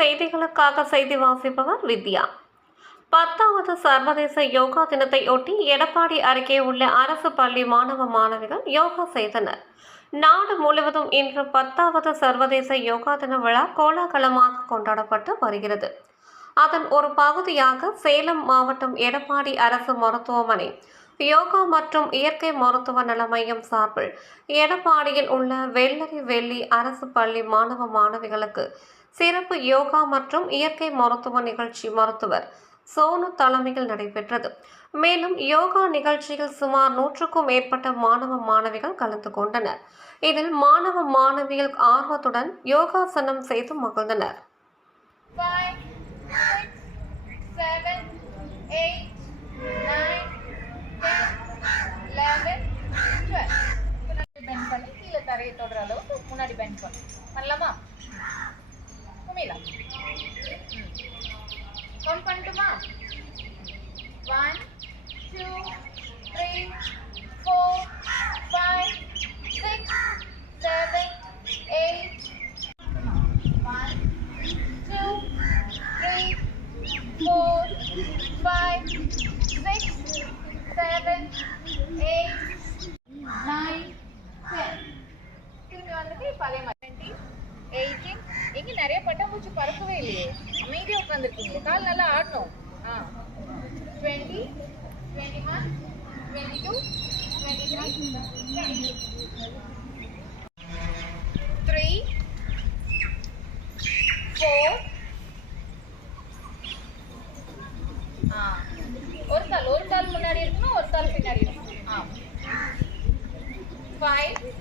செய்திகளுக்காக செய்தி வாசிப்பவர் வித்யா. 10வது சர்வதேச யோகா தினத்தையொட்டி எடப்பாடி அருகே உள்ள அரசு பள்ளி மாணவ மாணவிகள் யோகா செய்தனர். நாடு முழுவதும் இன்று 10வது சர்வதேச யோகா தின விழா கோலாகலமாக கொண்டாடப்பட்டு வருகிறது. அதன் ஒரு பகுதியாக சேலம் மாவட்டம் எடப்பாடி அரசு மருத்துவமனை யோகா மற்றும் இயற்கை மருத்துவ நல மையம் சார்பில் எடப்பாடியில் உள்ள வெள்ளரி வெள்ளி அரசு பள்ளி மாணவ மாணவிகளுக்கு சிறப்பு யோகா மற்றும் இயற்கை மருத்துவ நிகழ்ச்சி மருத்துவர் சோனு தலைமையில் நடைபெற்றது. மேலும் யோகா நிகழ்ச்சியில் சுமார் 100க்கும் மேற்பட்ட மாணவ மாணவிகள் கலந்து கொண்டனர். இதில் மாணவ மாணவிகள் ஆர்வத்துடன் யோகாசனம் செய்து மகிழ்ந்தனர். 5, 6, 7, 8, 9, 10, 11, 12. முன்னாடி பெண்ட் பண்ணி கீழே தரையை தொடுற அளவுக்கு முன்னாடி பெண்ட் பண்ணலாமா? குமிலாம் கவுண்ட் பண்ணட்டுமா? 1, 2, 3, 4, 5, 6, 7, 8. 1, 2, 3, 4, 5, 6, 7, 8, 9, 10. திரும்பி வந்துட்டு இப்போ அதே மாதிரி 20, 18. எங்கே நிறைய பட்டாம்பூச்சி பறக்கவே இல்லையே, அமைதியாக உட்காந்துருக்கீங்களே, கால் நல்லா ஆடணும். 20, 21, 22, 23, 3, 4. ஒரு கால் முன்னாடி இருக்கணும், ஒரு கால் பின்னாடி இருக்கணும். 5,